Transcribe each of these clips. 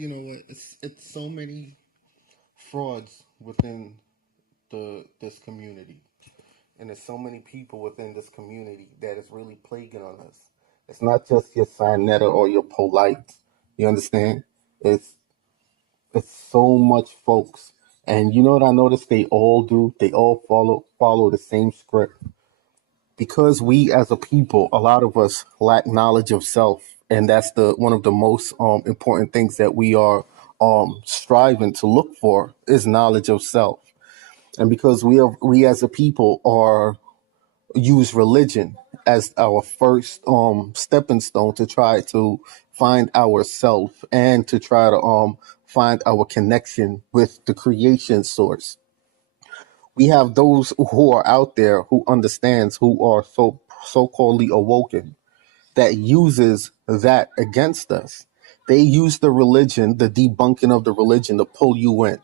you know what? It's so many frauds within the this community, and there's so many people within this community that is really plaguing on us. It's not just your Sinetta or your Polite. You understand? It's it's so much folks, and you know what I noticed? They all do. They all follow the same script because we as a people, a lot of us lack knowledge of self, and that's the one of the most important things that we are striving to look for is knowledge of self. And because we as a people are use religion as our first stepping stone to try to find ourself and to try to find our connection with the creation source. We have those who are out there who understands, who are so-called awoken, that uses that against us. They use the religion, the debunking of the religion, to pull you in.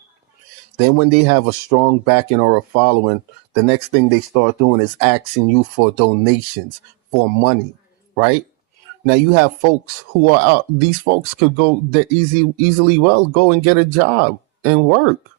Then when they have a strong backing or a following, the next thing they start doing is asking you for donations, for money, right? Now you have folks who are out. These folks could go that easily well go and get a job and work,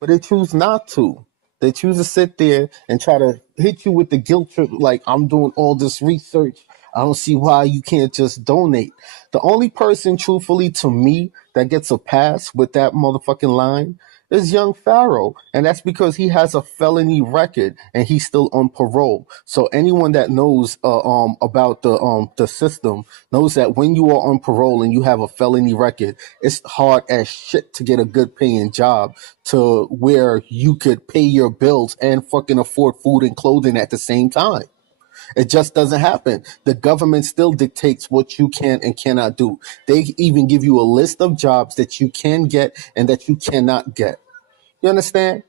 but they choose not to. They choose to sit there and try to hit you with the guilt trip, like I'm doing all this research. I don't see why you can't just donate. The only person, truthfully, to me, that gets a pass with that motherfucking line is young Pharaoh. And that's because he has a felony record and he's still on parole. So anyone that knows about the system knows that when you are on parole and you have a felony record, it's hard as shit to get a good paying job to where you could pay your bills and fucking afford food and clothing at the same time. It just doesn't happen. The government still dictates what you can and cannot do. They even give you a list of jobs that you can get and that you cannot get. You understand?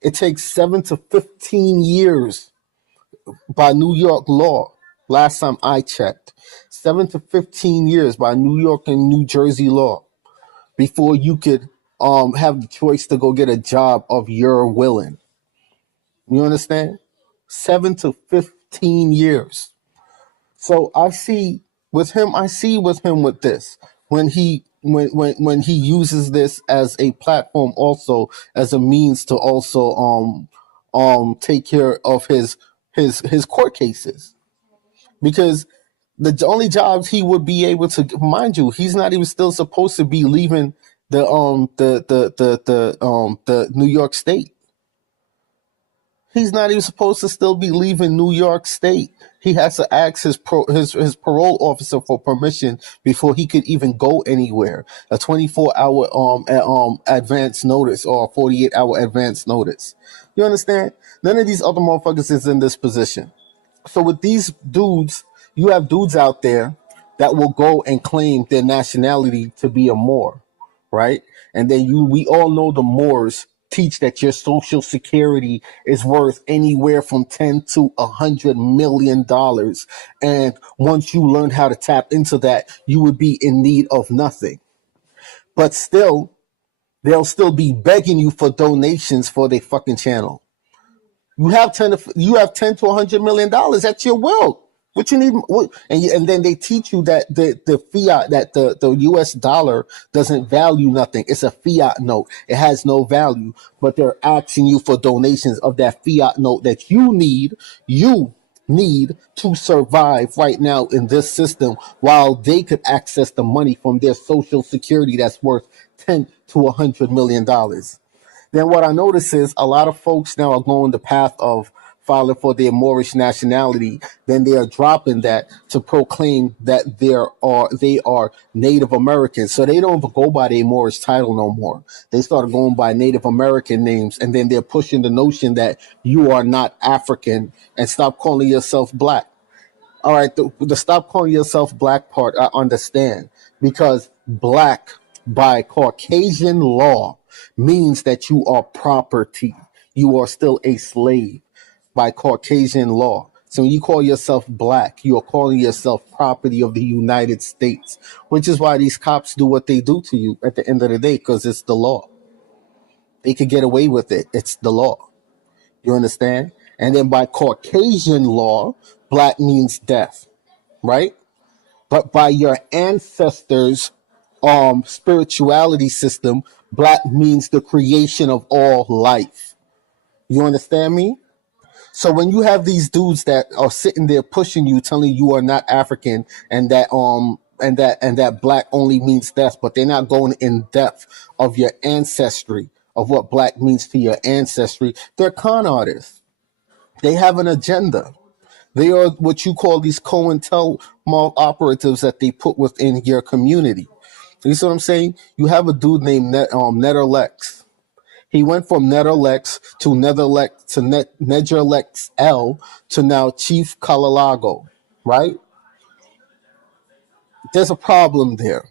It takes 7 to 15 years by New York law. Last time I checked, 7 to 15 years by New York and New Jersey law before you could have the choice to go get a job of your willing. You understand? 7 to 15 years. So I see with him with this when he uses this as a platform, also as a means to also take care of his court cases, because the only jobs he would be able to, mind you, he's not even still supposed to be leaving the New York State. He's not even supposed to still be leaving New York State. He has to ask his parole officer for permission before he could even go anywhere. A 24-hour advance notice or a 48-hour advance notice. You understand? None of these other motherfuckers is in this position. So with these dudes, you have dudes out there that will go and claim their nationality to be a Moor, right? And then we all know the Moors teach that your social security is worth anywhere from 10 to $100 million, and once you learn how to tap into that, you would be in need of nothing. But still, they'll still be begging you for donations for their fucking channel. You have 10 to $100 million at your will. What you need, and then they teach you that the fiat, that the U.S. dollar doesn't value nothing. It's a fiat note. It has no value. But they're asking you for donations of that fiat note that you need to survive right now in this system, while they could access the money from their social security that's worth 10 to $100 million. Then what I notice is a lot of folks now are going the path of filing for their Moorish nationality. Then they are dropping that to proclaim that they are Native Americans. So they don't even go by their Moorish title no more. They started going by Native American names, and then they're pushing the notion that you are not African and stop calling yourself black. All right, the stop calling yourself black part, I understand, because black by Caucasian law means that you are property. You are still a slave by Caucasian law. So when you call yourself black, you are calling yourself property of the United States, which is why these cops do what they do to you at the end of the day, because it's the law. They could get away with it. It's the law. You understand? And then by Caucasian law, black means death, right? But by your ancestors' spirituality system, black means the creation of all life. You understand me? So when you have these dudes that are sitting there pushing you, telling you are not African, and that black only means death, but they're not going in depth of your ancestry, of what black means to your ancestry. They're con artists. They have an agenda. They are what you call these COINTEL operatives that they put within your community. You see what I'm saying? You have a dude named Netherlex. He went from Netherlex to Netherlex to Nedgerlex L to now Chief Kalalago, right? There's a problem there.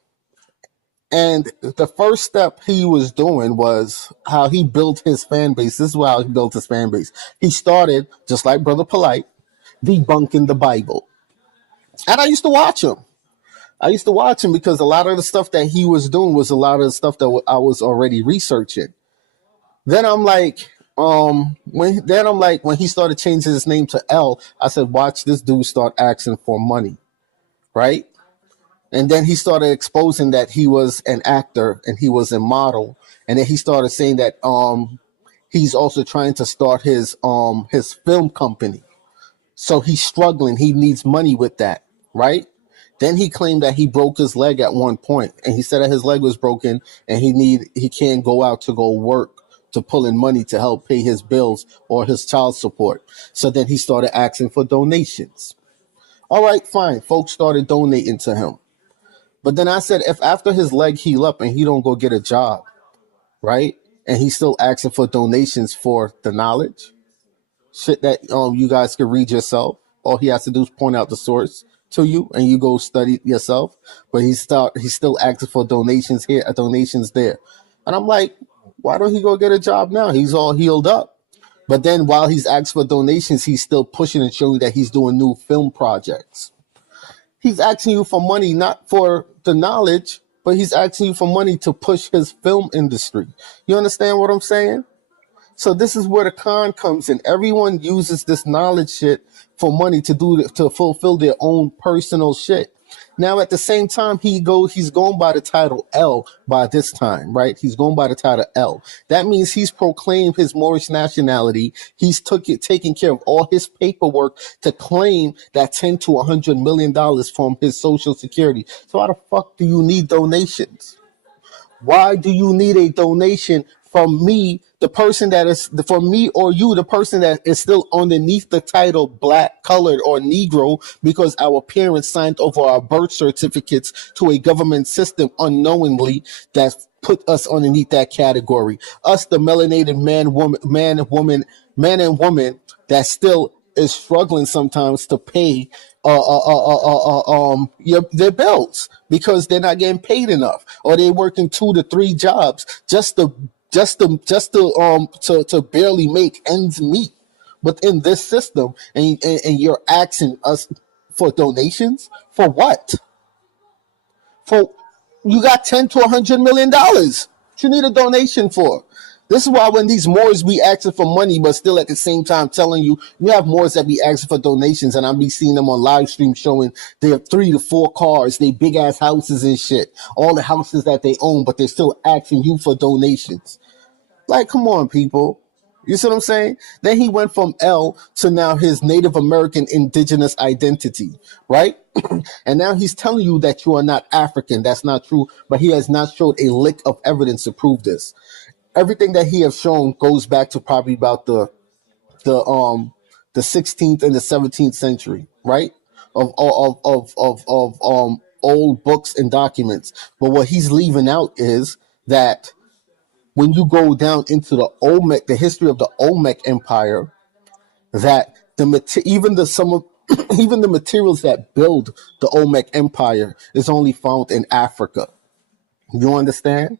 And the first step he was doing was how he built his fan base. This is how he built his fan base. He started, just like Brother Polite, debunking the Bible. And I used to watch him. I used to watch him because a lot of the stuff that he was doing was a lot of the stuff that I was already researching. Then I'm like, when he started changing his name to L, I said, watch this dude start asking for money, right? And then he started exposing that he was an actor and he was a model, and then he started saying that he's also trying to start his film company. So he's struggling. He needs money with that, right? Then he claimed that he broke his leg at one point, and he said that his leg was broken and he can't go out to go work to pull in money to help pay his bills or his child support. So then he started asking for donations. All right, fine. Folks started donating to him. But then I said, if after his leg heal up and he don't go get a job, right? And he's still asking for donations for the knowledge, shit that you guys can read yourself. All he has to do is point out the source to you and you go study yourself. But he's still asking for donations here, donations there. And I'm like, why don't he go get a job now? He's all healed up. But then while he's asking for donations, he's still pushing and showing that he's doing new film projects. He's asking you for money, not for the knowledge, but he's asking you for money to push his film industry. You understand what I'm saying? So this is where the con comes in. Everyone uses this knowledge shit for money to fulfill their own personal shit. Now, at the same time, he's going by the title L by this time, right? He's going by the title L. That means he's proclaimed his Moorish nationality. He's taking care of all his paperwork to claim that $10 to $100 million from his Social Security. So how the fuck do you need donations? Why do you need a donation from me, the person that is, from me or you, the person that is still underneath the title black, colored, or Negro, because our parents signed over our birth certificates to a government system unknowingly that put us underneath that category. Us, the melanated man and woman that still is struggling sometimes to pay their bills because they're not getting paid enough, or they're working 2 to 3 jobs just to barely make ends meet within this system, and you're asking us for donations for what? For you got $10 to $100 million. What you need a donation for? This is why when these Moors be asking for money, but still at the same time telling you, you have Moors that be asking for donations, and I be seeing them on live stream showing they have 3 to 4 cars, they big ass houses and shit, all the houses that they own, but they're still asking you for donations. Like, come on, people. You see what I'm saying? Then he went from L to now his Native American indigenous identity, right? And now he's telling you that you are not African. That's not true, but he has not showed a lick of evidence to prove this. Everything that he has shown goes back to probably about the 16th and the 17th century, right? Of old books and documents. But what he's leaving out is that when you go down into the Olmec, the history of the Olmec Empire, that even the materials that build the Olmec Empire is only found in Africa. You understand?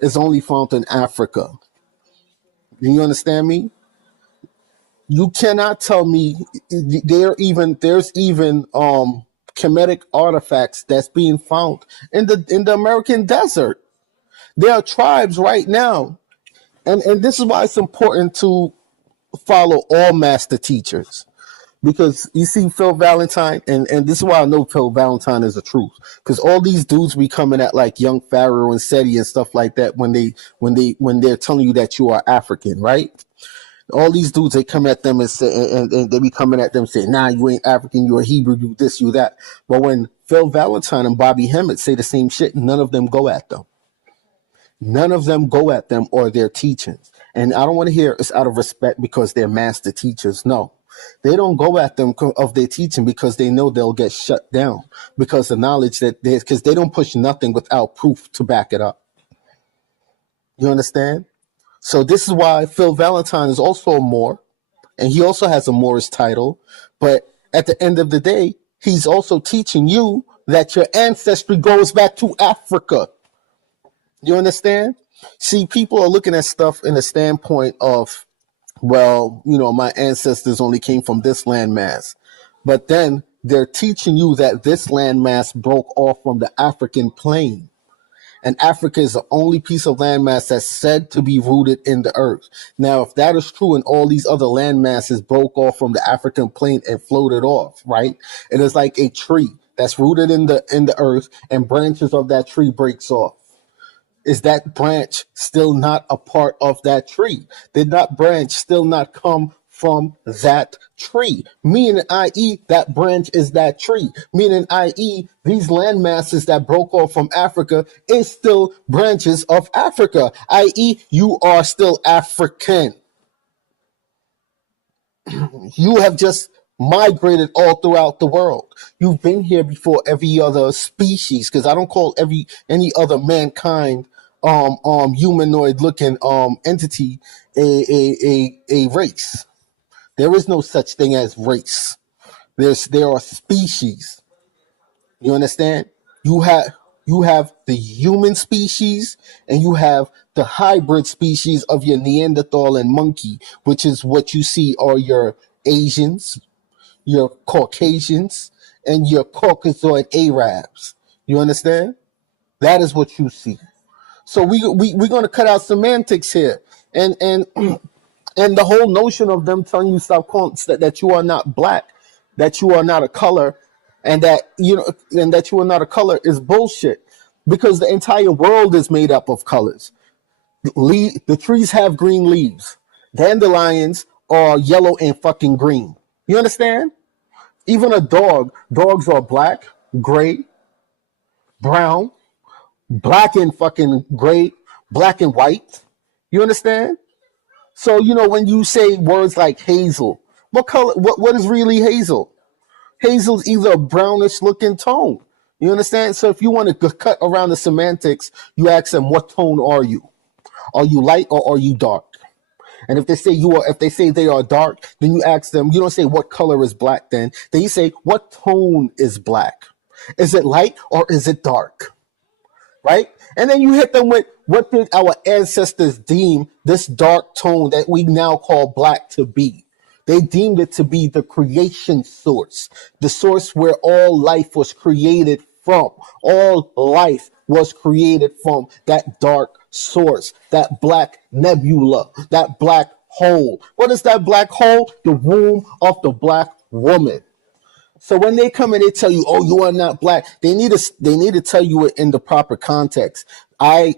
It's only found in Africa. Do you understand me? You cannot tell me there's even Kemetic artifacts that's being found in the American desert. There are tribes right now, and this is why it's important to follow all master teachers, Because you see Phil Valentine, and this is why I know Phil Valentine is the truth. Because all these dudes be coming at like young Pharaoh and Seti and stuff like that when they're telling you that you are African, right? All these dudes, they come at them and say, and they be coming at them saying, nah, you ain't African, you're a Hebrew, you this, you that. But when Phil Valentine and Bobby Hemmett say the same shit, none of them go at them. None of them go at them or their teachings. And I don't want to hear it's out of respect because they're master teachers. No, they don't go at them of their teaching because they know they'll get shut down because the knowledge that because they don't push nothing without proof to back it up. You understand? So this is why Phil Valentine is also a Moor, and he also has a Moorish title. But at the end of the day, he's also teaching you that your ancestry goes back to Africa. You understand? See, people are looking at stuff in the standpoint of, well, you know, my ancestors only came from this landmass. But then they're teaching you that this landmass broke off from the African plain. And Africa is the only piece of landmass that's said to be rooted in the earth. Now, if that is true and all these other landmasses broke off from the African plain and floated off, right? It is like a tree that's rooted in the earth and branches of that tree breaks off. Is that branch still not a part of that tree? Did that branch still not come from that tree? Meaning, i.e., that branch is that tree. Meaning, i.e., these land masses that broke off from Africa is still branches of Africa. I.e., you are still African. You have just migrated all throughout the world. You've been here before every other species, because I don't call any other mankind humanoid looking entity a race. There is no such thing as race. There are species. You understand? You have the human species and you have the hybrid species of your Neanderthal and monkey, which is what you see are your Asians, your Caucasians, and your Caucasoid Arabs. You understand? That is what you see. So we're going to cut out semantics here, and and the whole notion of them telling you stop calling that you are not black, that you are not a color, and that and that you are not a color is bullshit, because the entire world is made up of colors. The trees have green leaves. Dandelions are yellow and fucking green. You understand? Even a dog. Dogs are black, gray, brown, black and fucking gray, black and white. You understand? So, when you say words like hazel, what color, what is really hazel? Hazel's either a brownish looking tone. You understand? So if you want to cut around the semantics, you ask them, what tone are you? Are you light or are you dark? And if they say they are dark, then you ask them, you don't say what color is black then. Then you say, what tone is black? Is it light or is it dark? Right? And then you hit them with, what did our ancestors deem this dark tone that we now call black to be? They deemed it to be the creation source, the source where all life was created from. All life was created from that dark source, that black nebula, that black hole. What is that black hole? The womb of the black woman. So when they come and they tell you, "Oh, you are not black," they need to tell you it in the proper context. I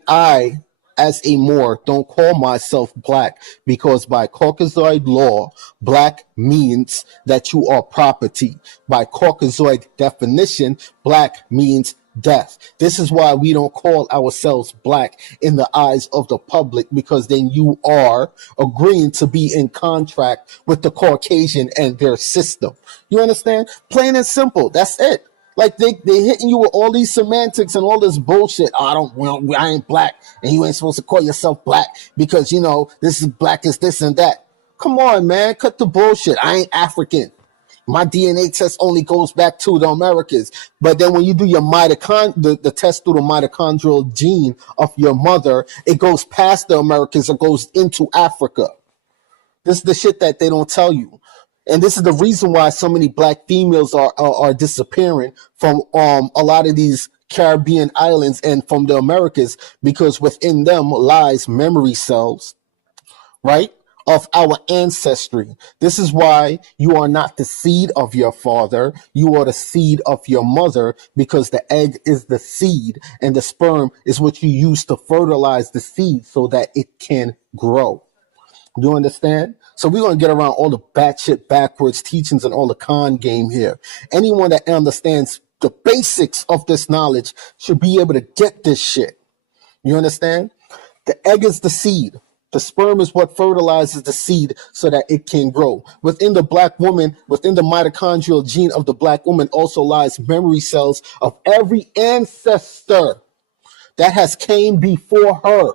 as a Moor don't call myself black, because by Caucasoid law, black means that you are property. By Caucasoid definition, black means death. This is why we don't call ourselves black in the eyes of the public, because then you are agreeing to be in contract with the Caucasian and their system. You understand? Plain and simple. That's it. Like they hitting you with all these semantics and all this bullshit. Oh, I ain't black, and you ain't supposed to call yourself black because this is black is this and that. Come on, man, cut the bullshit. I ain't African. My DNA test only goes back to the Americas. But then when you do your the test through the mitochondrial gene of your mother, it goes past the Americas. It goes into Africa. This is the shit that they don't tell you. And this is the reason why so many black females are disappearing from a lot of these Caribbean islands and from the Americas, because within them lies memory cells, right, of our ancestry. This is why you are not the seed of your father. You are the seed of your mother, because the egg is the seed and the sperm is what you use to fertilize the seed so that it can grow. You understand? So we're going to get around all the batshit backwards teachings and all the con game here. Anyone that understands the basics of this knowledge should be able to get this shit. You understand? The egg is the seed. The sperm is what fertilizes the seed so that it can grow. Within the black woman, within the mitochondrial gene of the black woman also lies memory cells of every ancestor that has came before her,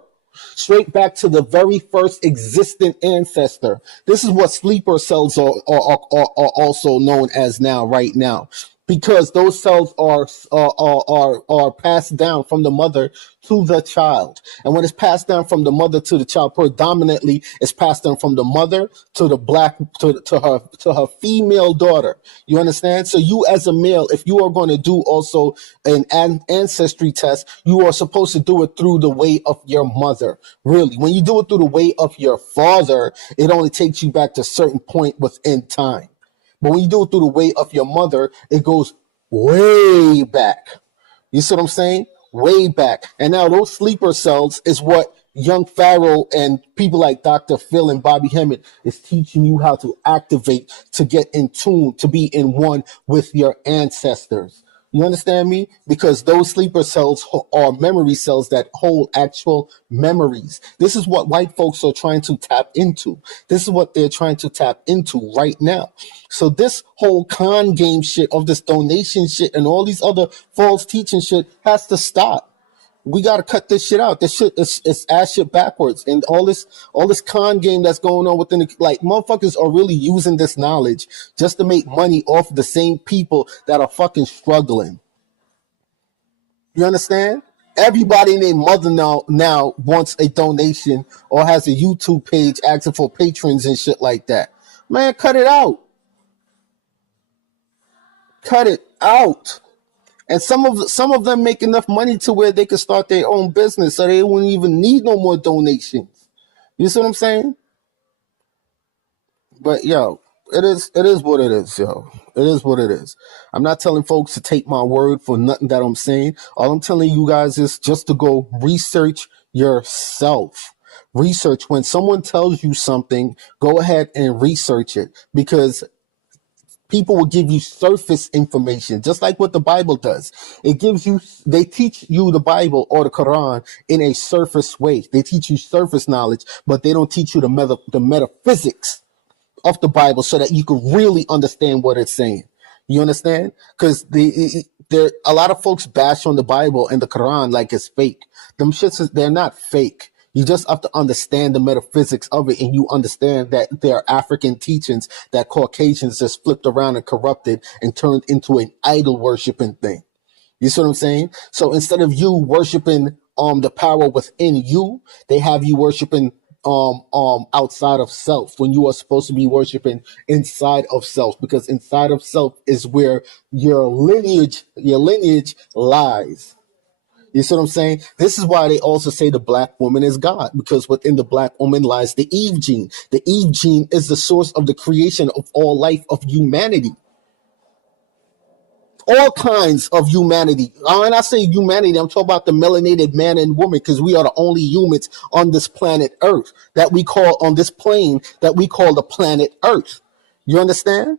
straight back to the very first existent ancestor. This is what sleeper cells are also known as now, right now, because those cells are passed down from the mother to the child. And when it's passed down from the mother to the child, predominantly it's passed down from the mother to the black to her female daughter. You understand? So you as a male, if you are going to do also an ancestry test, you are supposed to do it through the way of your mother. Really, when you do it through the way of your father, it only takes you back to a certain point within time. But when you do it through the way of your mother, it goes way back. You see what I'm saying? Way back. And now those sleeper cells is what young Pharaoh and people like Dr. Phil and Bobby Hemmett is teaching you how to activate, to get in tune, to be in one with your ancestors. You understand me? Because those sleeper cells are memory cells that hold actual memories. This is what white folks are trying to tap into. This is what they're trying to tap into right now. So this whole con game shit of this donation shit and all these other false teaching shit has to stop. We got to cut this shit out. This shit is ass shit backwards. And all this con game that's going on within the, like, motherfuckers are really using this knowledge just to make money off the same people that are fucking struggling. You understand? Everybody and their mother now wants a donation or has a YouTube page asking for patrons and shit like that. Man, cut it out. Cut it out. And some of them make enough money to where they could start their own business, so they wouldn't even need no more donations. You see what I'm saying? But yo, it is what it is, yo. It is what it is. I'm not telling folks to take my word for nothing that I'm saying. All I'm telling you guys is just to go research yourself. Research. When someone tells you something, go ahead and research it, because people will give you surface information, just like what the Bible does. They teach you the Bible or the Quran in a surface way. They teach you surface knowledge, but they don't teach you the metaphysics of the Bible so that you can really understand what it's saying. You understand? Because there a lot of folks bash on the Bible and the Quran like it's fake. Them shits, they're not fake. You just have to understand the metaphysics of it, and you understand that there are African teachings that Caucasians just flipped around and corrupted and turned into an idol worshiping thing. You see what I'm saying? So instead of you worshiping the power within you, they have you worshiping outside of self, when you are supposed to be worshiping inside of self, because inside of self is where your lineage lies. You see what I'm saying? This is why they also say the black woman is God, because within the black woman lies the Eve gene. The Eve gene is the source of the creation of all life, of humanity. All kinds of humanity. When I say humanity, I'm talking about the melanated man and woman, because we are the only humans on this planet Earth that we call, on this plane that we call the planet Earth. You understand?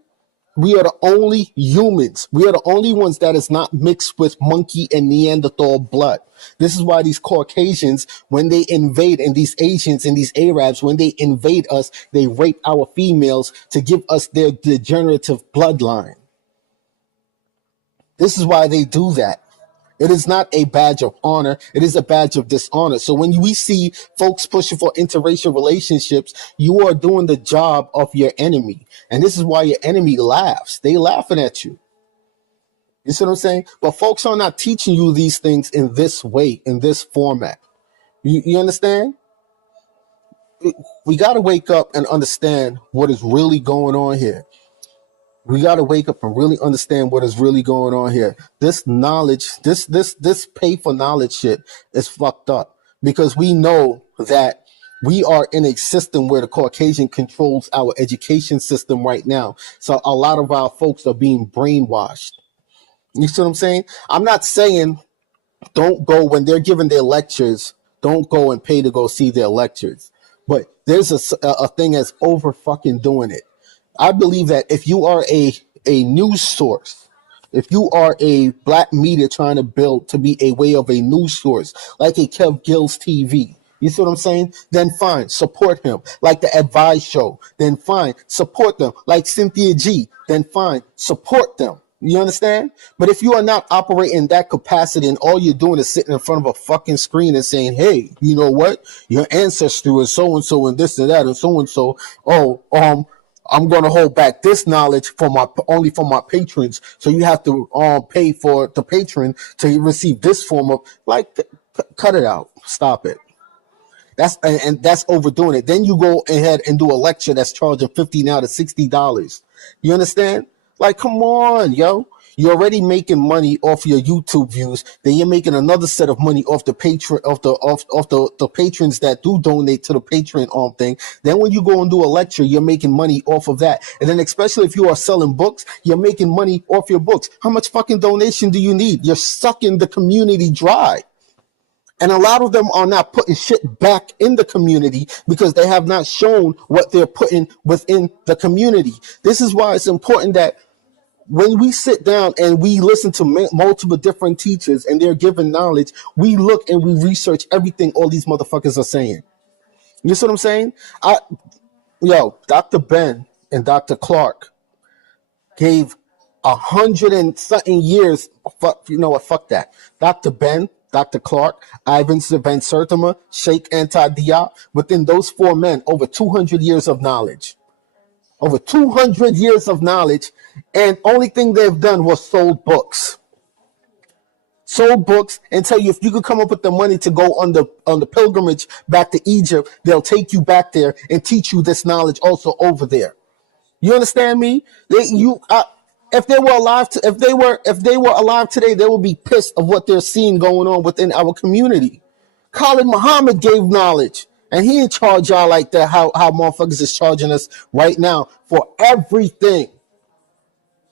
We are the only humans. We are the only ones that is not mixed with monkey and Neanderthal blood. This is why these Caucasians, when they invade, and these Asians and these Arabs, when they invade us, they rape our females to give us their degenerative bloodline. This is why they do that. It is not a badge of honor. It is a badge of dishonor. So when we see folks pushing for interracial relationships, you are doing the job of your enemy. And this is why your enemy laughs. They laughing at you. You see what I'm saying? But folks are not teaching you these things in this way, in this format. You understand? We got to wake up and understand what is really going on here. We got to wake up and really understand what is really going on here. This knowledge, this pay for knowledge shit is fucked up, because we know that We are in a system where the Caucasian controls our education system right now. So a lot of our folks are being brainwashed. You see what I'm saying? I'm not saying don't go when they're giving their lectures, don't go and pay to go see their lectures. But there's a thing that's over fucking doing it. I believe that if you are a news source, if you are a black media trying to build to be a way of a news source, like a Kev Gills TV, you see what I'm saying? Then fine, support him. Like the Advice Show, then fine, support them. Like Cynthia G, then fine, support them. You understand? But if you are not operating in that capacity and all you're doing is sitting in front of a fucking screen and saying, hey, you know what? Your ancestry was so and this and that and so. Oh, I'm going to hold back this knowledge for only for my patrons. So you have to pay for the patron to receive this form of cut it out. Stop it. That's overdoing it. Then you go ahead and do a lecture that's charging $50 now to $60. You understand? Like, come on, yo. You're already making money off your YouTube views. Then you're making another set of money off the patron of the patrons that do donate to the Patreon thing. Then when you go and do a lecture, you're making money off of that. And then especially if you are selling books, you're making money off your books. How much fucking donation do you need? You're sucking the community dry. And a lot of them are not putting shit back in the community because they have not shown what they're putting within the community. This is why it's important that when we sit down and we listen to multiple different teachers and they're giving knowledge, we look and we research everything all these motherfuckers are saying. You see what I'm saying? Dr. Ben and Dr. Clark gave 100 and something years. You know what? Fuck that. Dr. Ben, Dr. Clark, Ivan Van Sertima, Sheikh Anta Diop, within those four men, over 200 years of knowledge. Over 200 years of knowledge, and only thing they've done was sold books. Sold books and tell you if you could come up with the money to go on the pilgrimage back to Egypt, they'll take you back there and teach you this knowledge also over there. You understand me? If they were alive today, they would be pissed of what they're seeing going on within our community. Khalid Muhammad gave knowledge. And he didn't charge y'all like that, how motherfuckers is charging us right now for everything.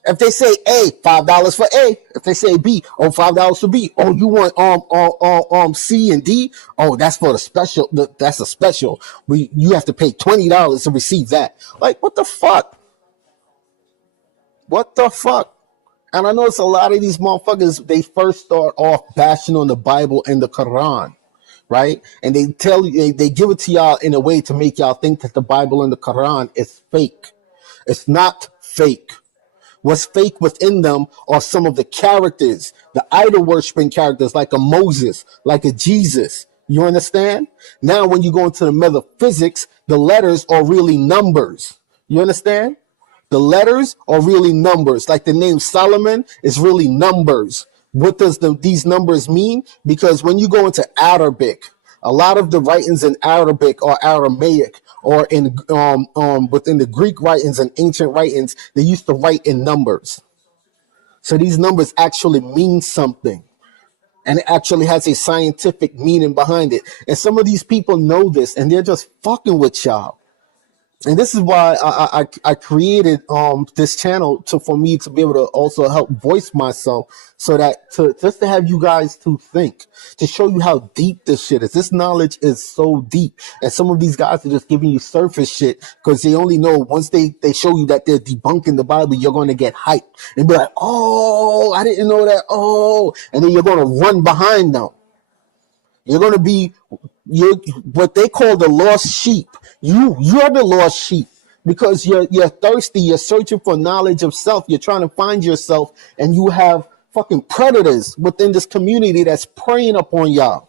If they say A, $5 for A. If they say B, $5 for B. Oh, you want C and D? Oh, that's for the special. That's a special. You have to pay $20 to receive that. Like, what the fuck? What the fuck? And I know it's a lot of these motherfuckers, they first start off bashing on the Bible and the Quran. Right? And they tell you, they give it to y'all in a way to make y'all think that the Bible and the Quran is fake. It's not fake. What's fake within them are some of the characters, the idol worshiping characters, like a Moses, like a Jesus. You understand? Now, when you go into the metaphysics, the letters are really numbers. You understand? The letters are really numbers. Like the name Solomon is really numbers. What does these numbers mean? Because when you go into Arabic, a lot of the writings in Arabic are Aramaic, or in within the Greek writings and ancient writings, they used to write in numbers. So these numbers actually mean something, and it actually has a scientific meaning behind it. And some of these people know this, and they're just fucking with y'all. And this is why I created this channel for me to be able to also help voice myself, so that just to have you guys to think, to show you how deep this shit is. This knowledge is so deep, and some of these guys are just giving you surface shit because they only know once they show you that they're debunking the Bible, you're going to get hyped and be like, oh, I didn't know that. Oh, and then you're going to run behind them. You're going to be what they call the lost sheep. You're the lost sheep because you're thirsty. You're searching for knowledge of self. You're trying to find yourself, and you have fucking predators within this community that's preying upon y'all.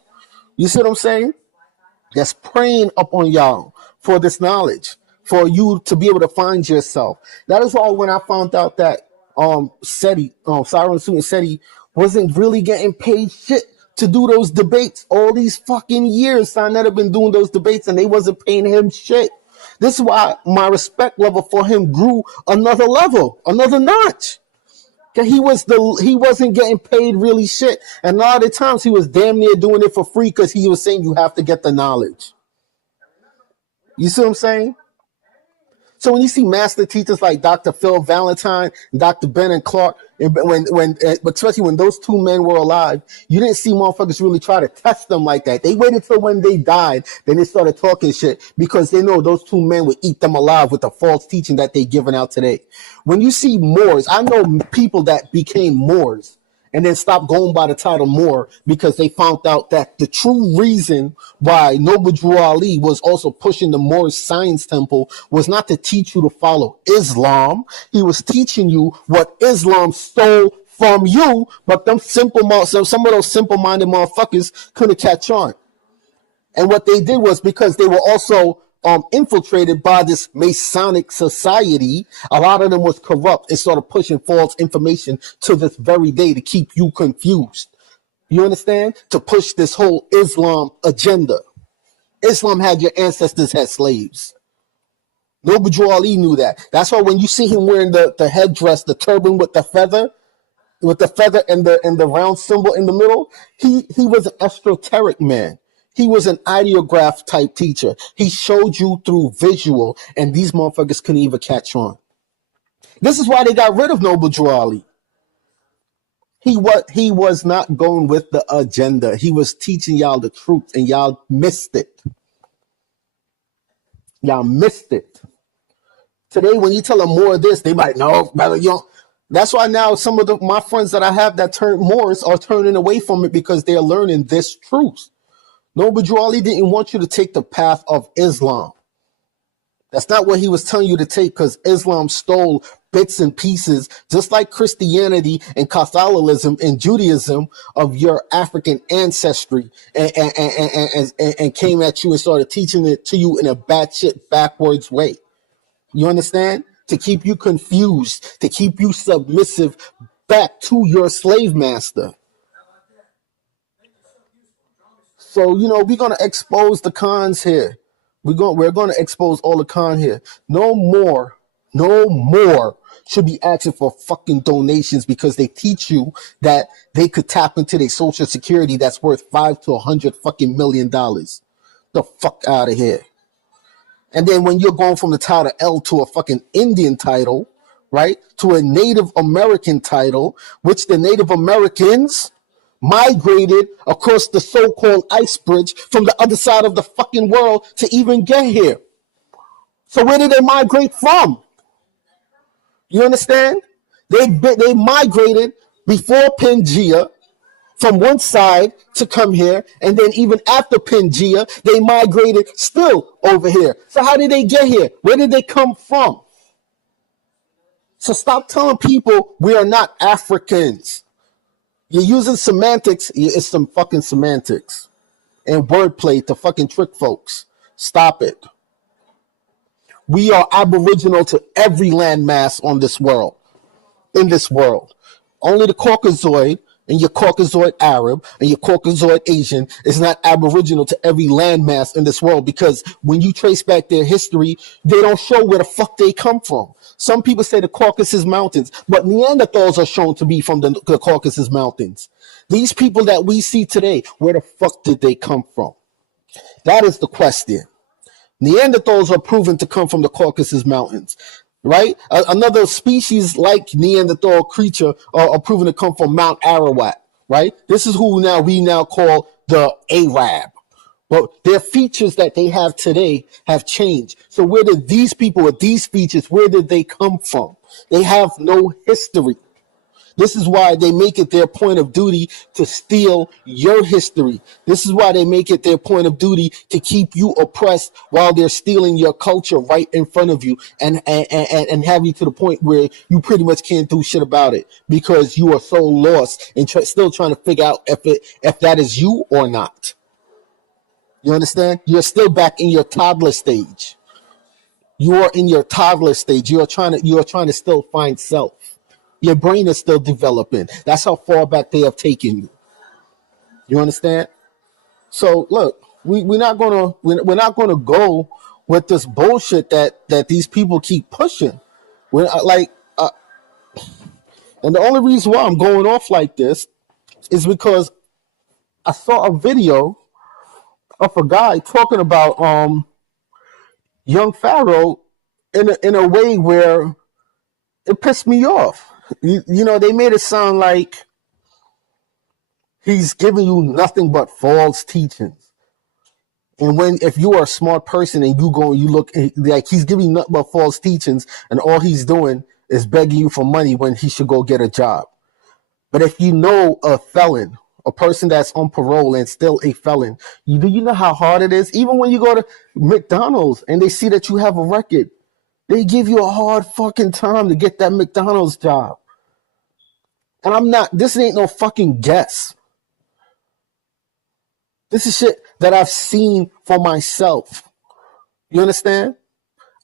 You see what I'm saying? That's preying upon y'all for this knowledge, for you to be able to find yourself. That is why when I found out that Seti, Siren Suit Seti wasn't really getting paid shit to do those debates all these fucking years. Sinetta have been doing those debates and they wasn't paying him shit. This is why my respect level for him grew another level, another notch. He wasn't getting paid really shit. And a lot of the times he was damn near doing it for free because he was saying you have to get the knowledge. You see what I'm saying? So when you see master teachers like Dr. Phil Valentine and Dr. Ben and Clark, and but especially when those two men were alive, you didn't see motherfuckers really try to test them like that. They waited till when they died, then they started talking shit because they know those two men would eat them alive with the false teaching that they giving out today. When you see Moors, I know people that became Moors and then stopped going by the title Moor because they found out that the true reason why Noble Drew Ali was also pushing the Moorish Science Temple was not to teach you to follow Islam. He was teaching you what Islam stole from you, but some of those simple-minded motherfuckers couldn't catch on. And what they did was, because they were also infiltrated by this Masonic society, a lot of them was corrupt and started pushing false information to this very day to keep you confused. You understand? To push this whole Islam agenda. Islam had your ancestors had slaves. Noble Drew Ali knew that. That's why when you see him wearing the headdress, the turban with the feather and the round symbol in the middle, he was an esoteric man. He was an ideograph type teacher. He showed you through visual, and these motherfuckers couldn't even catch on. This is why they got rid of Noble Drew Ali. He was not going with the agenda. He was teaching y'all the truth, and y'all missed it. Y'all missed it. Today, when you tell them more of this, they might no, brother, you don't. That's why now some of my friends that I have that turned Moors are turning away from it because they're learning this truth. Noble Drew Ali didn't want you to take the path of Islam. That's not what he was telling you to take, because Islam stole bits and pieces, just like Christianity and Catholicism and Judaism, of your African ancestry, and came at you and started teaching it to you in a batshit backwards way. You understand? To keep you confused, to keep you submissive back to your slave master. So, we're going to expose the cons here. We're going to expose all the con here. No more should be asking for fucking donations because they teach you that they could tap into their social security that's worth $5 to $100 fucking million. The fuck out of here. And then when you're going from the title L to a fucking Indian title, right, to a Native American title, which the Native Americans migrated across the so-called ice bridge from the other side of the fucking world to even get here. So where did they migrate from? You understand? They migrated before Pangea from one side to come here, and then even after Pangea, they migrated still over here. So how did they get here? Where did they come from? So stop telling people we are not Africans. You're using semantics. It's some fucking semantics and wordplay to fucking trick folks. Stop it. We are aboriginal to every landmass on this world. In this world. Only the Caucasoid and your Caucasoid Arab and your Caucasoid Asian is not aboriginal to every landmass in this world, because when you trace back their history, they don't show where the fuck they come from. Some people say the Caucasus Mountains, but Neanderthals are shown to be from the Caucasus Mountains. These people that we see today, where the fuck did they come from? That is the question. Neanderthals are proven to come from the Caucasus Mountains, right? Another species like Neanderthal creature are proven to come from Mount Ararat, right? This is who we now call the Arab. But their features that they have today have changed. So where did these people with these features, where did they come from? They have no history. This is why they make it their point of duty to steal your history. This is why they make it their point of duty to keep you oppressed while they're stealing your culture right in front of you, and have you to the point where you pretty much can't do shit about it because you are so lost and still trying to figure out if that is you or not. You understand? You're still back in your toddler stage. You are in your toddler stage. You are trying to still find self. Your brain is still developing. That's how far back they have taken you. You understand? So look, we're not gonna go with this bullshit that these people keep pushing. We're and the only reason why I'm going off like this is because I saw a video of a guy talking about young Pharaoh in a way where it pissed me off. You know, they made it sound like he's giving you nothing but false teachings. And when if you are a smart person and you go and you look like he's giving you nothing but false teachings, and all he's doing is begging you for money when he should go get a job. But if you know a felon, a person that's on parole and still a felon, do you know how hard it is? Even when you go to McDonald's and they see that you have a record, they give you a hard fucking time to get that McDonald's job. And this ain't no fucking guess. This is shit that I've seen for myself. You understand?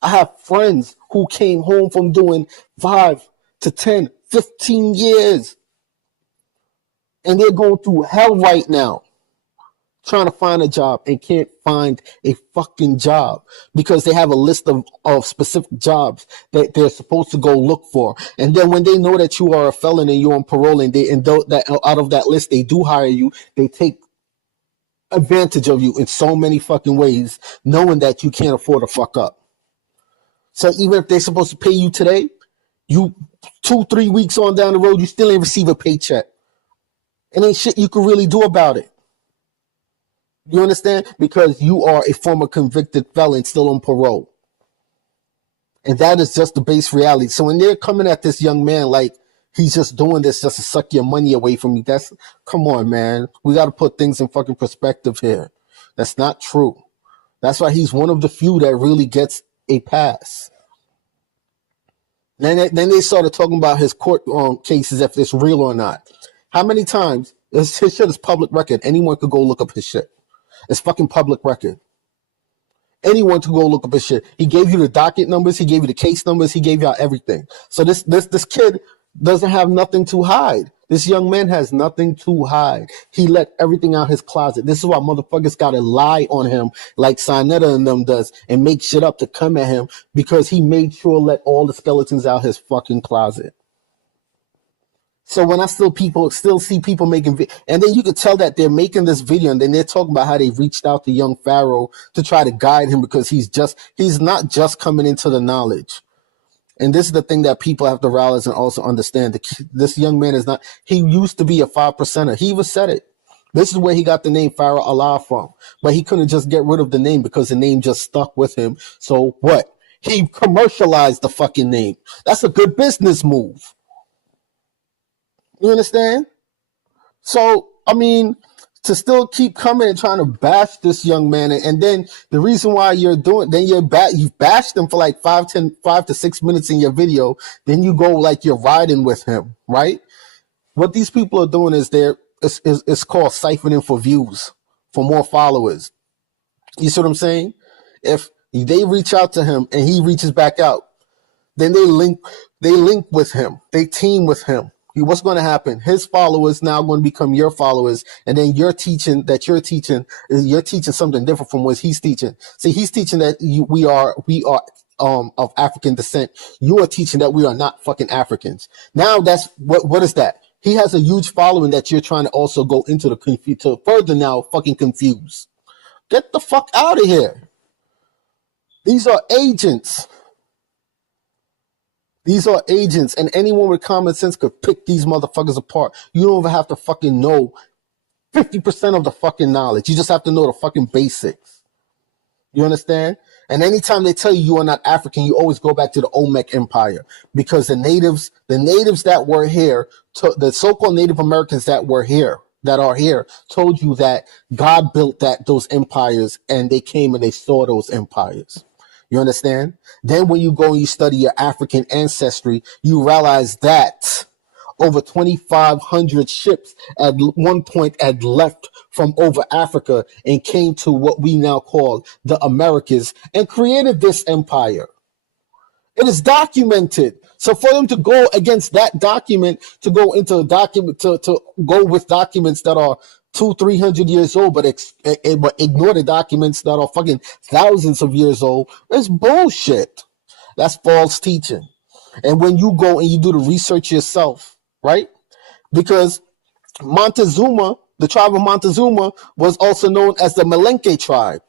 I have friends who came home from doing 5 to 10, 15 years. And they're going through hell right now trying to find a job and can't find a fucking job because they have a list of specific jobs that they're supposed to go look for. And then when they know that you are a felon and you're on parole and that out of that list, they do hire you, they take advantage of you in so many fucking ways, knowing that you can't afford to fuck up. So even if they're supposed to pay you today, you 2-3 weeks on down the road, you still ain't receive a paycheck. And ain't shit you can really do about it. You understand? Because you are a former convicted felon still on parole. And that is just the base reality. So when they're coming at this young man like he's just doing this just to suck your money away from you, come on, man. We got to put things in fucking perspective here. That's not true. That's why he's one of the few that really gets a pass. Then they started talking about his court cases, if it's real or not. How many times? His shit is public record. Anyone could go look up his shit. It's fucking public record. Anyone could go look up his shit. He gave you the docket numbers. He gave you the case numbers. He gave you everything. So this kid doesn't have nothing to hide. This young man has nothing to hide. He let everything out his closet. This is why motherfuckers gotta lie on him like Sinetta and them does and make shit up to come at him because he made sure to let all the skeletons out his fucking closet. So when I still see people making and then you could tell that they're making this video and then they're talking about how they reached out to young Pharaoh to try to guide him because he's not just coming into the knowledge. And this is the thing that people have to realize and also understand. This young man he used to be a 5%er. He even said it. This is where he got the name Pharaoh Allah from. But he couldn't just get rid of the name because the name just stuck with him. So what? He commercialized the fucking name. That's a good business move. You understand? So, I mean, to still keep coming and trying to bash this young man, and then the reason why you've bashed him for like 5 to 6 minutes in your video, then you go like you're riding with him, right? What these people are doing is it's called siphoning for views, for more followers. You see what I'm saying? If they reach out to him and he reaches back out, then they link with him, they team with him. What's going to happen? His followers now going to become your followers, and then you're teaching something different from what he's teaching. See, he's teaching that we are of African descent. You are teaching that we are not fucking Africans. Now that's what is that? He has a huge following that you're trying to also go into to further now fucking confuse. Get the fuck out of here. These are agents. These are agents, and anyone with common sense could pick these motherfuckers apart. You don't even have to fucking know 50% of the fucking knowledge. You just have to know the fucking basics. You understand? And anytime they tell you are not African, you always go back to the Olmec Empire because the natives that were here, the so-called Native Americans that are here, told you that God built those empires, and they came and they saw those empires. You understand? Then when you go and you study your African ancestry, you realize that over 2,500 ships at one point had left from over Africa and came to what we now call the Americas and created this empire. It is documented. So for them to go against that document, to go into a document, to go with documents that are 200-300 years old, but ignore the documents that are fucking thousands of years old, it's bullshit. That's false teaching. And when you go and you do the research yourself, right? Because Montezuma, the tribe of Montezuma, was also known as the Malenke tribe.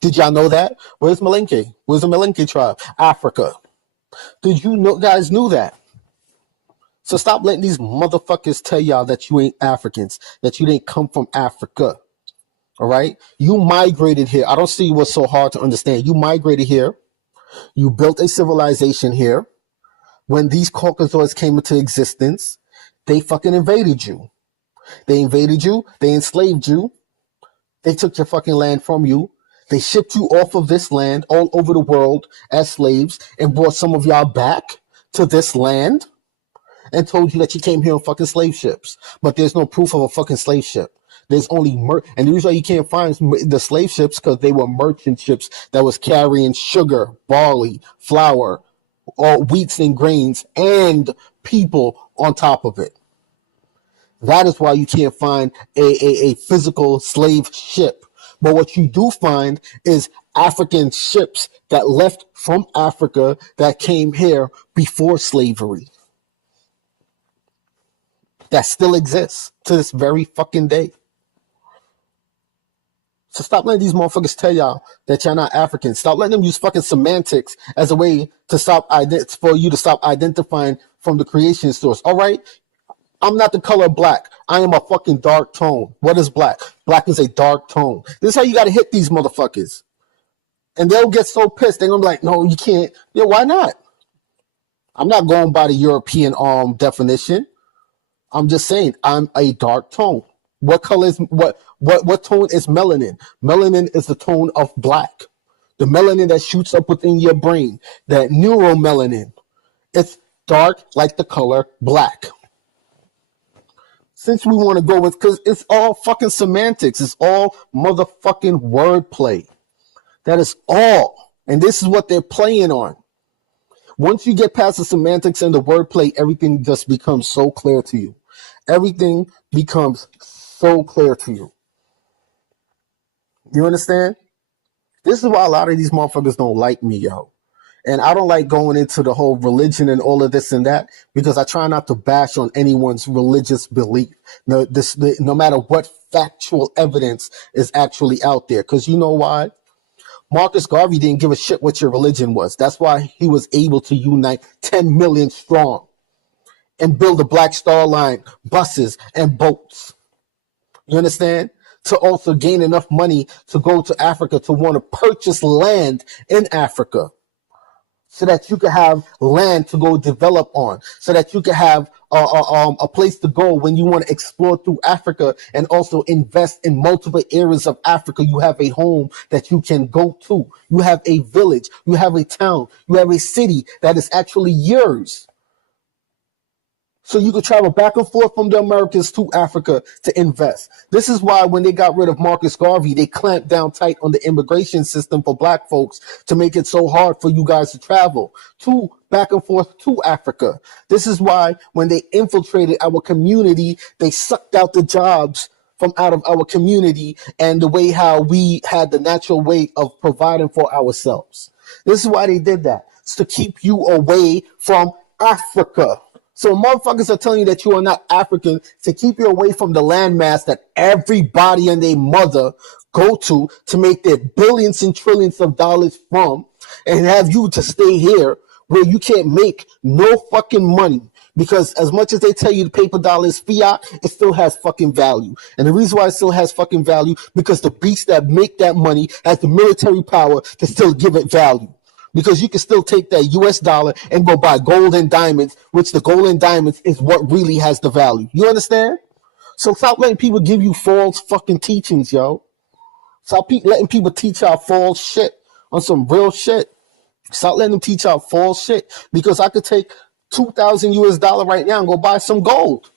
Did y'all know that? Where's Malinke? Where's the Malinke tribe? Africa. Did you know guys knew that? So stop letting these motherfuckers tell y'all that you ain't Africans, that you didn't come from Africa. All right? You migrated here. I don't see what's so hard to understand. You migrated here. You built a civilization here. When these Caucasoids came into existence, they fucking invaded you. They invaded you. They enslaved you. They took your fucking land from you. They shipped you off of this land all over the world as slaves and brought some of y'all back to this land and told you that you came here on fucking slave ships. But there's no proof of a fucking slave ship. There's only and the reason why you can't find the slave ships because they were merchant ships that was carrying sugar, barley, flour, all wheats and grains, and people on top of it. That is why you can't find a physical slave ship. But what you do find is African ships that left from Africa that came here before slavery. That still exists to this very fucking day. So stop letting these motherfuckers tell y'all that y'all not African. Stop letting them use fucking semantics as a way to for you to stop identifying from the creation source. All right? I'm not the color black. I am a fucking dark tone. What is black? Black is a dark tone. This is how you got to hit these motherfuckers. And they'll get so pissed. They're going to be like, no, you can't. Yeah, why not? I'm not going by the European definition. I'm just saying I'm a dark tone. What color is what tone is melanin? Melanin is the tone of black. The melanin that shoots up within your brain, that neuromelanin. It's dark like the color black. Since we want to go with, because it's all fucking semantics. It's all motherfucking wordplay. That is all. And this is what they're playing on. Once you get past the semantics and the wordplay, everything just becomes so clear to you. Everything becomes so clear to you. You understand? This is why a lot of these motherfuckers don't like me, yo. And I don't like going into the whole religion and all of this and that because I try not to bash on anyone's religious belief, no matter what factual evidence is actually out there. Because you know why? Marcus Garvey didn't give a shit what your religion was. That's why he was able to unite 10 million strong and build the Black Star Line, buses and boats. You understand? To also gain enough money to go to Africa to want to purchase land in Africa so that you could have land to go develop on, so that you could have a place to go when you want to explore through Africa and also invest in multiple areas of Africa. You have a home that you can go to. You have a village. You have a town. You have a city that is actually yours. So you could travel back and forth from the Americas to Africa to invest. This is why when they got rid of Marcus Garvey, they clamped down tight on the immigration system for black folks to make it so hard for you guys to travel back and forth to Africa. This is why when they infiltrated our community, they sucked out the jobs from out of our community and the way how we had the natural way of providing for ourselves. This is why they did that. It's to keep you away from Africa. So motherfuckers are telling you that you are not African to keep you away from the landmass that everybody and their mother go to make their billions and trillions of dollars from, and have you to stay here where you can't make no fucking money. Because as much as they tell you the paper dollar is fiat, it still has fucking value. And the reason why it still has fucking value, because the beast that make that money has the military power to still give it value. Because you can still take that US dollar and go buy gold and diamonds, which the gold and diamonds is what really has the value. You understand? So stop letting people give you false fucking teachings, yo. Stop letting people teach y'all false shit on some real shit. Stop letting them teach y'all false shit. Because I could take 2,000 US dollar right now and go buy some gold.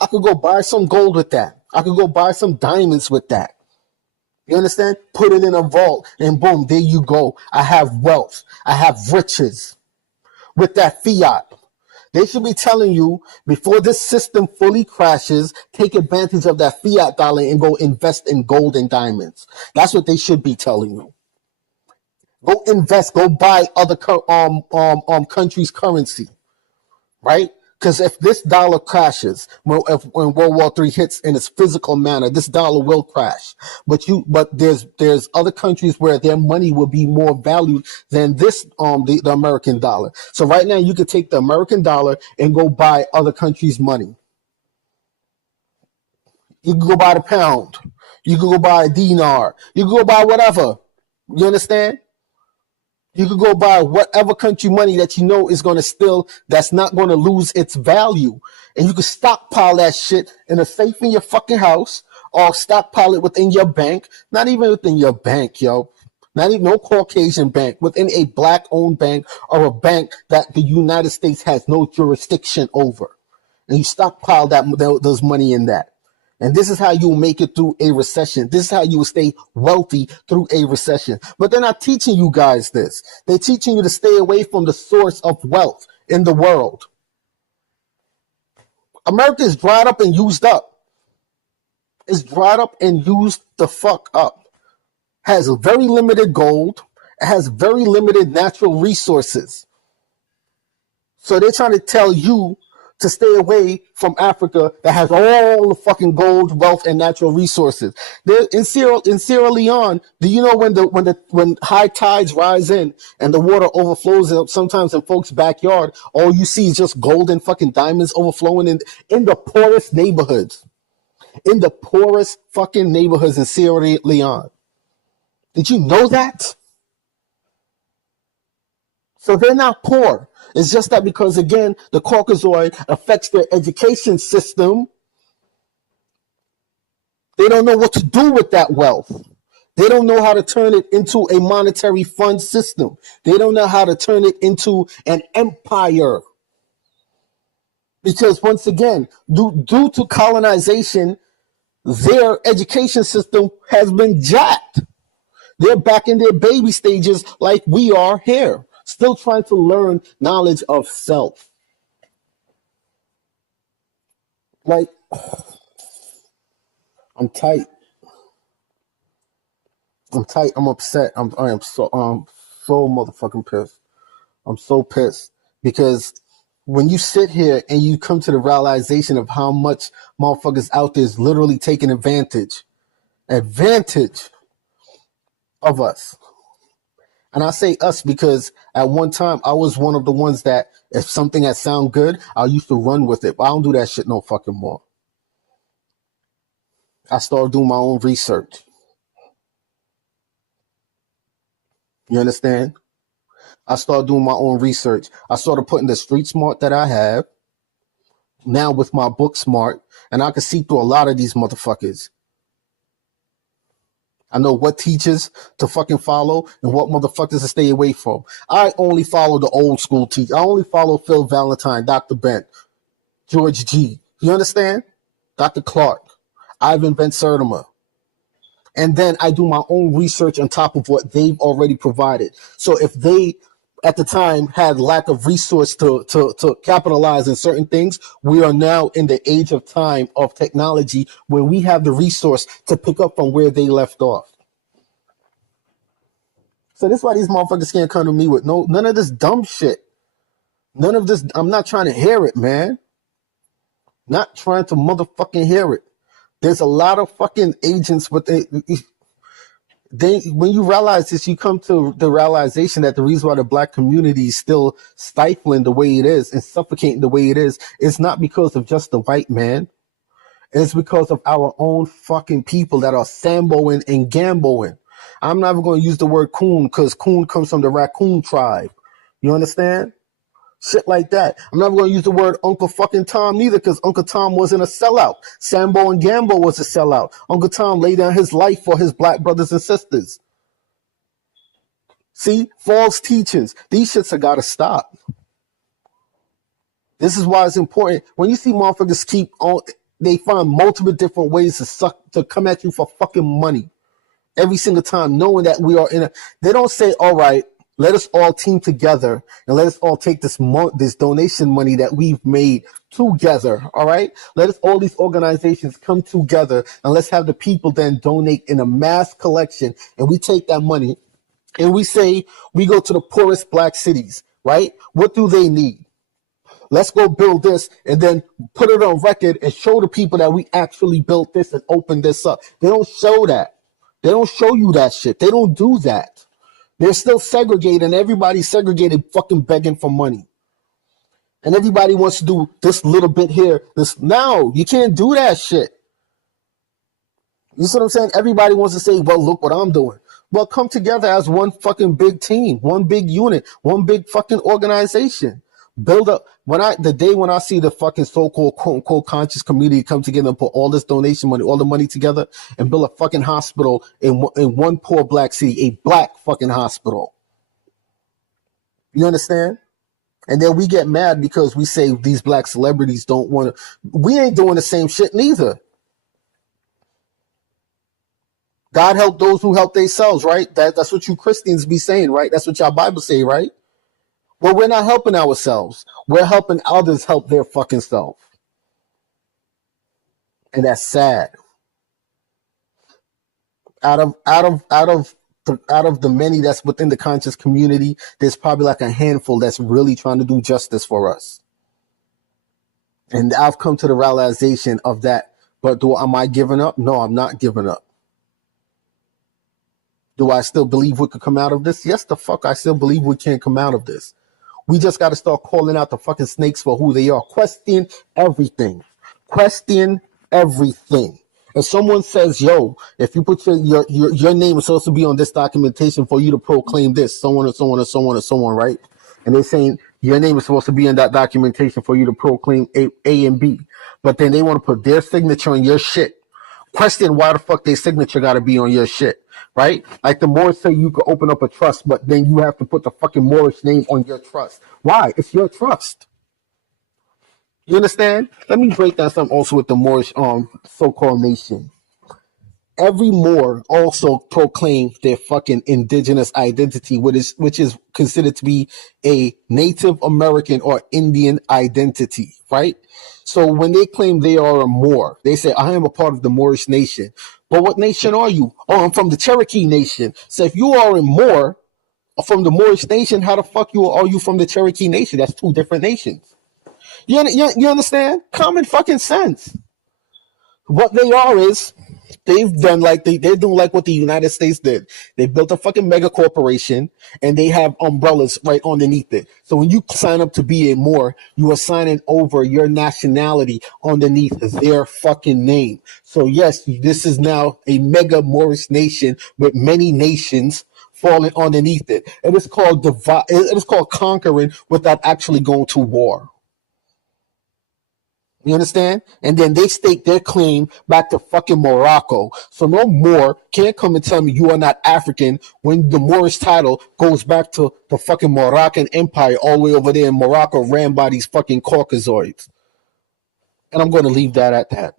I could go buy some gold with that. I could go buy some diamonds with that. You understand? Put it in a vault and boom, there you go. I have wealth. I have riches with that fiat. They should be telling you before this system fully crashes, take advantage of that fiat dollar and go invest in gold and diamonds. That's what they should be telling you. Go invest, go buy other countries' currency, right? Because if this dollar crashes, when World War III hits in its physical manner, this dollar will crash. But there's other countries where their money will be more valued than this the American dollar. So right now you could take the American dollar and go buy other countries' money. You can go buy the pound. You can go buy a dinar. You can go buy whatever. You understand? You could go buy whatever country money that you know is going to that's not going to lose its value. And you can stockpile that shit in a safe in your fucking house or stockpile it within your bank. Not even within your bank, yo. Not even no Caucasian bank, within a black owned bank or a bank that the United States has no jurisdiction over. And you stockpile those money in that. And this is how you will make it through a recession. This is how you will stay wealthy through a recession. But they're not teaching you guys this. They're teaching you to stay away from the source of wealth in the world. America is dried up and used up. It's dried up and used the fuck up. Has very limited gold. It has very limited natural resources. So they're trying to tell you to stay away from Africa that has all the fucking gold, wealth, and natural resources. There in Sierra Leone, do you know when high tides rise in and the water overflows sometimes in folks' backyard, all you see is just gold and fucking diamonds overflowing in the poorest neighborhoods. In the poorest fucking neighborhoods in Sierra Leone. Did you know that? So they're not poor. It's just that because, again, the Caucasoid affects their education system, they don't know what to do with that wealth. They don't know how to turn it into a monetary fund system. They don't know how to turn it into an empire. Because, once again, due to colonization, their education system has been jacked. They're back in their baby stages like we are here. Still trying to learn knowledge of self. Like, I'm tight. I'm upset. I am so motherfucking pissed. I'm so pissed because when you sit here and you come to the realization of how much motherfuckers out there is literally taking advantage of us. And I say us because at one time I was one of the ones that if something had sound good, I used to run with it. But I don't do that shit no fucking more. I started doing my own research. You understand? I started doing my own research. I started putting the street smart that I have now with my book smart, and I can see through a lot of these motherfuckers. I know what teachers to fucking follow and what motherfuckers to stay away from. I only follow the old school teachers. I only follow Phil Valentine, Dr. Bent, George G. You understand? Dr. Clark, Ivan Ben Sertima. And then I do my own research on top of what they've already provided. So if they, at the time, had lack of resource to capitalize in certain things, we are now in the age of time of technology where we have the resource to pick up from where they left off. So that's why these motherfuckers can't come to me with none of this dumb shit. None of this. I'm not trying to hear it, man. Not trying to motherfucking hear it. There's a lot of fucking agents, but when you realize this, you come to the realization that the reason why the black community is still stifling the way it is and suffocating the way it is not because of just the white man. It's because of our own fucking people that are samboing and gamboing. I'm not even going to use the word coon because coon comes from the raccoon tribe. You understand? Shit like that. I'm never going to use the word Uncle fucking Tom neither because Uncle Tom wasn't a sellout. Sambo and Gambo was a sellout. Uncle Tom laid down his life for his black brothers and sisters. See? False teachings. These shits have got to stop. This is why it's important. When you see motherfuckers keep on, they find multiple different ways to come at you for fucking money. Every single time, knowing that we are they don't say, all right, let us all team together and let us all take this donation money that we've made together. All right. Let us all these organizations come together and let's have the people then donate in a mass collection. And we take that money and we say we go to the poorest black cities. Right. What do they need? let's go build this and then put it on record and show the people that we actually built this and opened this up. They don't show that. They don't show you that shit. They don't do that. They're still segregated, and everybody's segregated fucking begging for money. And everybody wants to do this little bit here. No, you can't do that shit. You see what I'm saying? Everybody wants to say, well, look what I'm doing. Well, come together as one fucking big team, one big unit, one big fucking organization. Build up. The day when I see the fucking so-called quote-unquote conscious community come together and put all this donation money, all the money together and build a fucking hospital in one poor black city, a black fucking hospital. You understand? And then we get mad because we say these black celebrities don't want to. We ain't doing the same shit neither. God help those who help themselves, right? That's what you Christians be saying, right? That's what y'all Bible say, right? Well, we're not helping ourselves. We're helping others help their fucking self. And that's sad. Out of the many that's within the conscious community, there's probably like a handful that's really trying to do justice for us. And I've come to the realization of that. But am I giving up? No, I'm not giving up. Do I still believe we could come out of this? Yes, the fuck, I still believe we can come out of this. We just got to start calling out the fucking snakes for who they are. Question everything. Question everything. If someone says, yo, if you put your name is supposed to be on this documentation for you to proclaim this, so on and so on and so on and so on, right? And they're saying your name is supposed to be in that documentation for you to proclaim A and B. But then they want to put their signature on your shit. Question why the fuck their signature got to be on your shit, right? Like the Moors say you could open up a trust, but then you have to put the fucking Moorish name on your trust. Why? It's your trust. You understand? Let me break down something also with the Moorish so-called nation. Every Moor also proclaimed their fucking indigenous identity, which is considered to be a Native American or Indian identity, right? So when they claim they are a Moor, they say, I am a part of the Moorish nation. But what nation are you? Oh, I'm from the Cherokee nation. So if you are a Moor from the Moorish nation, how the fuck are you from the Cherokee nation? That's two different nations. You understand? Common fucking sense. What they are is they've done like they're doing like what the United States did. They built a fucking mega corporation and they have umbrellas right underneath it. So when you sign up to be a Moor, you are signing over your nationality underneath their fucking name. So yes, this is now a mega Moorish nation with many nations falling underneath it. It is called it is called conquering without actually going to war. You understand? And then they stake their claim back to fucking Morocco. So no Moor can't come and tell me you are not African when the Moorish title goes back to the fucking Moroccan Empire all the way over there in Morocco, ran by these fucking Caucasoids. And I'm going to leave that at that.